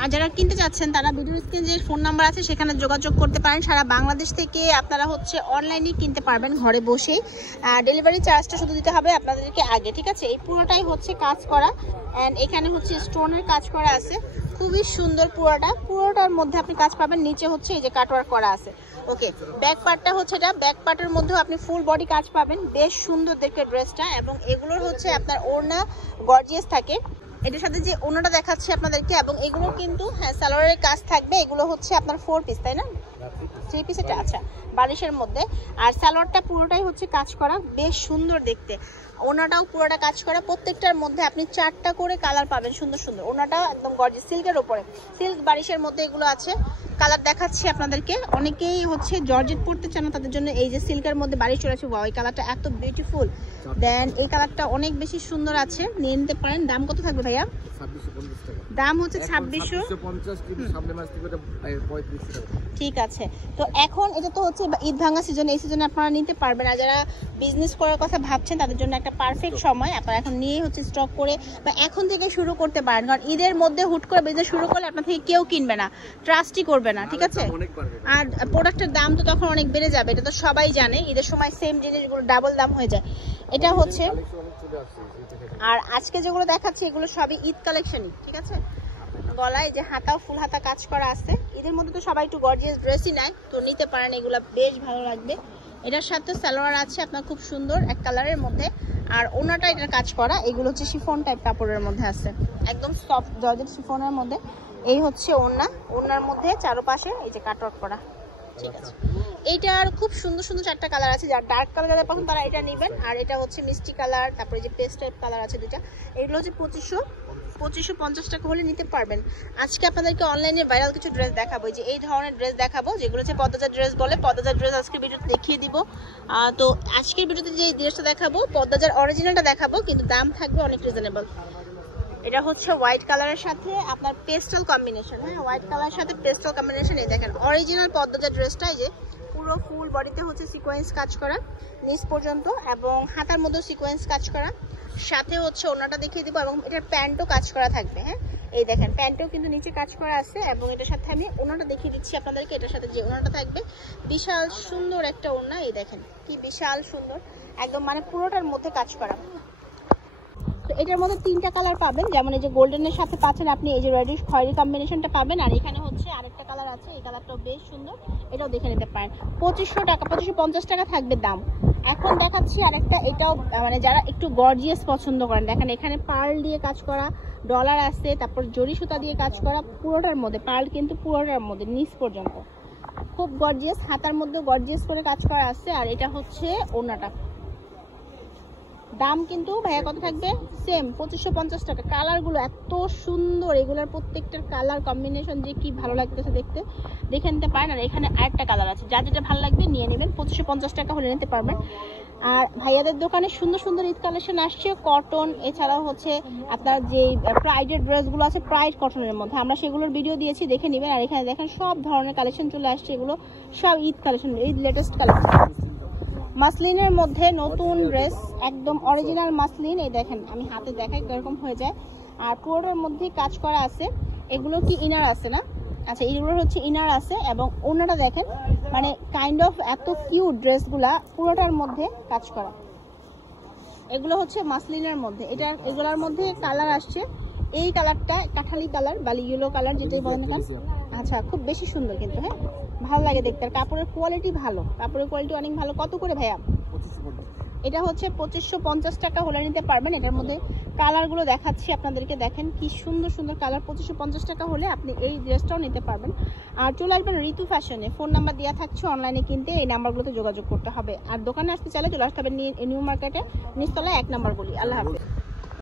আর যারা কিনতে চাচ্ছেন তারা ভিডিও স্ক্রিনে যে ফোন নাম্বার আছে সেখানে যোগাযোগ করতে পারেন। সারা বাংলাদেশ থেকে আপনারা হচ্ছে অনলাইনে কিনতে পারবেন ঘরে বসেই। ডেলিভারি চার্জটা শুধু দিতে হবে আপনাদেরকে আগে, ঠিক আছে? এই পুরোটাই হচ্ছে কাজ করা, অ্যান্ড এখানে হচ্ছে স্টোনের কাজ করা আছে, খুবই সুন্দর পুরোটার মধ্যে আপনি কাজ পাবেন। নিচে হচ্ছে এই যে কাটওয়ার্ক করা আছে। ওকে, ব্যাক পার্টটা হচ্ছে এটা, ব্যাক পার্টের মধ্যেও আপনি ফুল বডি কাজ পাবেন, বেশ সুন্দর দেখে ড্রেসটা। এবং এগুলোর হচ্ছে আপনার ওড়না গর্জিয়াস থাকে, এটার সাথে যে ওড়নাটা দেখাচ্ছি আপনাদেরকে। এবং এগুলো কিন্তু হ্যাঁ সালোয়ারের কাজ থাকবে। এগুলো হচ্ছে আপনার 4 পিস, তাই না? 3 পিস এটা, আচ্ছা, বারিশের মধ্যে। আর সালোয়ারটা পুরোটাই হচ্ছে কাজ করা, বেশ সুন্দর দেখতে। ওড়নাটাও পুরোটা কাজ করা, প্রত্যেকটার মধ্যে আপনি 4টা করে কালার পাবেন, সুন্দর সুন্দর। ওড়নাটা একদম গর্জিয়াস সিল্কের উপরে, সিল্ক বারিশের মধ্যে এগুলো আছে। কালার দেখাচ্ছি আপনাদেরকে, অনেকেই হচ্ছে জর্জেট পরতে চান না, তাদের জন্য এই যে সিল্কের মধ্যে বারিশ চলে আছে। ওয়াও, এই কালারটা এত বিউটিফুল। দেন এই কালারটা অনেক বেশি সুন্দর আছে, নিয়ে নিতে পারেন। দাম কত থাকবে ভাইয়া? দাম হচ্ছে 2650। ঠিক আছে, তো এখন এটা তো হচ্ছে ঈদ ভাঙা সিজন, এই সিজনে আপনারা নিতে পারবেন। আর যারা বিজনেস করার কথা ভাবছেন তাদের জন্য একটা পারফেক্ট সময়, আপনারা এখন নিয়ে হচ্ছে স্টক করে বা এখন থেকে শুরু করতে পারেন। কারণ ঈদের মধ্যে হুট করে বিজনেস শুরু করলে আপনার থেকে কেউ কিনবে না, ট্রাস্টই করবে না, ঠিক আছে? আর প্রোডাক্টের দাম তো তখন অনেক বেড়ে যাবে, এটা তো সবাই জানে। ঈদের সময় সেম জিনিসগুলো ডাবল দাম হয়ে যায়, এটা হচ্ছে। আর আজকে যেগুলো দেখাচ্ছি এগুলো সবই ঈদ কালেকশনই, ঠিক আছে? গলায় যে হাতাও ফুল হাতা কাজ করা আছে। ঈদের মধ্যে তো সবাই একটু গর্জিয়াস ড্রেসই নেয়, তো নিতে পারেন, এগুলো বেশ ভালো লাগবে। এটার সাথে সালোয়ার আছে আপনার খুব সুন্দর এক কালারের মধ্যে, আর ওনাটা এটার কাজ করা। এগুলো হচ্ছে শিফন টাইপ কাপড়ের মধ্যে আছে, একদম সফট জর্জেট শিফনের মধ্যে। এই হচ্ছে ওনার মধ্যে চারপাশে এই যে কাটওয়ার্ক করা, ঠিক আছে? এইটার খুব সুন্দর সুন্দর 4টা কালার আছে, যারা ডার্ক কালার যাদের পছন্দ তারা এটা নেবেন। আর এটা হচ্ছে মিষ্টি কালার, তারপরে যে পেস্ট টাইপ কালার আছে দুটা। এগুলো হচ্ছে 2550 টাকা হলে নিতে পারবেন। আজকে আপনাদেরকে অনলাইনে ভাইরাল কিছু ড্রেস দেখাবো, যে এই ধরনের ড্রেস দেখাবো যেগুলো হচ্ছে পদ্মাজার ড্রেস বলে। পদ্মাজার ড্রেস আজকের ভিডিওতে দেখিয়ে দিব। তো আজকের ভিডিওতে যে ড্রেসটা দেখাবো পদ্মাজার অরিজিনালটা দেখাবো, কিন্তু দাম থাকবে অনেক রিজনেবল। এটা হচ্ছে হোয়াইট কালারের সাথে আপনার পেস্টাল কম্বিনেশন, হ্যাঁ, হোয়াইট কালারের সাথে পেস্টাল কম্বিনেশন। এই দেখেন অরিজিনাল পদ্মাজার ড্রেসটা, এই যে পুরো ফুল বডিতে হচ্ছে সিকোয়েন্স কাজ করা নিচ পর্যন্ত, এবং হাতার মধ্যে সিকোয়েন্স কাজ করা, সাথে হচ্ছে ওড়নাটা দেখিয়ে দিব। এবং এটার প্যান্টও কাজ করা থাকবে, হ্যাঁ, এই দেখেন প্যান্টও কিন্তু নিচে কাজ করা আছে। এবং এটার সাথে আমি ওড়নাটা দেখিয়ে দিচ্ছি আপনাদেরকে। এটার সাথে যে ওড়নাটা থাকবে বিশাল সুন্দর একটা ওড়না, এই দেখেন কি বিশাল সুন্দর, একদম মানে পুরোটার মধ্যে কাজ করা। তো এটার মধ্যে 3টা কালার পাবেন, যেমন এই যে গোল্ডেনের সাথে পাচ্ছেন আপনি এই যে রেডিশ খয়েরি কম্বিনেশনটা পাবেন। আর এখানে হচ্ছে আরেকটা কালার আছে, এই কালারটাও বেশ সুন্দর, এটাও দেখে নিতে পারেন। 2500 টাকা, 2550 টাকা থাকবে দাম। এখন দেখাচ্ছি আরেকটা, এটাও মানে যারা একটু গর্জিয়াস পছন্দ করেন, দেখেন এখানে পার্ল দিয়ে কাজ করা, ডলার আছে, তারপর জরি সুতা দিয়ে কাজ করা পুরোটার মধ্যে, পার্ল কিন্তু পুরোটার মধ্যে নিচ পর্যন্ত, খুব গর্জিয়াস। হাতার মধ্যে গর্জিয়াস করে কাজ করা আছে। আর এটা হচ্ছে ওড়নাটা। দাম কিন্তু ভাইয়া কত থাকবে? সেম 2550 টাকা। কালারগুলো এত সুন্দর, এগুলোর প্রত্যেকটার কালার কম্বিনেশন যে কি ভালো লাগতেছে দেখতে, দেখে নিতে পারেন। আর এখানে আরেকটা কালার আছে, যা যেটা ভালো লাগবে নিয়ে নেবেন। 2550 টাকা হলে নিতে পারবেন। আর ভাইয়াদের দোকানে সুন্দর সুন্দর ঈদ কালেকশন আসছে, কটন, এছাড়াও হচ্ছে আপনার যে প্রাইডের ড্রেসগুলো আছে প্রাইড কটনের মধ্যে, আমরা সেগুলোর ভিডিও দিয়েছি, দেখে নেবেন। আর এখানে দেখেন সব ধরনের কালেকশন চলে আসছে, এগুলো সব Eid collection, Eid latest collection. মাসলিনের মধ্যে নতুন ড্রেস, একদম অরিজিনাল মাসলিন, এই দেখেন আমি হাতে দেখাই এরকম হয়ে যায়। আর পুরোটার মধ্যে কাজ করা আছে। এগুলো কি ইনার আছে না? আচ্ছা, এগুলোর হচ্ছে ইনার আছে। এবং ওনাটা দেখেন মানে কাইন্ড অফ এত কিউট ড্রেসগুলা, পুরোটার মধ্যে কাজ করা। এগুলো হচ্ছে মাসলিনের মধ্যে। এগুলোর মধ্যে কালার আসছে, এই কালারটা কাঠালি কালার বা ইয়েলো কালার যেটাই বলেন না। আচ্ছা, খুব বেশি সুন্দর কিন্তু, হ্যাঁ, ভালো লাগে দেখতে। আর কাপড়ের কোয়ালিটি ভালো, কাপড়ের কোয়ালিটি অনেক ভালো। কত করে ভাইয়া? এটা হচ্ছে 2550 টাকা হলে নিতে পারবেন। এটার মধ্যে কালারগুলো দেখাচ্ছি আপনাদেরকে, দেখেন কি সুন্দর সুন্দর কালার। 2550 টাকা হলে আপনি এই ড্রেসটাও নিতে পারবেন। আর চলে আসবেন ঋতু ফ্যাশনে, ফোন নাম্বার দেওয়া থাকছে, অনলাইনে কিনতে এই নাম্বারগুলোতে যোগাযোগ করতে হবে। আর দোকানে আসতে চাইলে চলে আসতে হবে নিউ মার্কেটে, নিচতলায় 1 নম্বর গলি। আল্লাহ হাফেজ।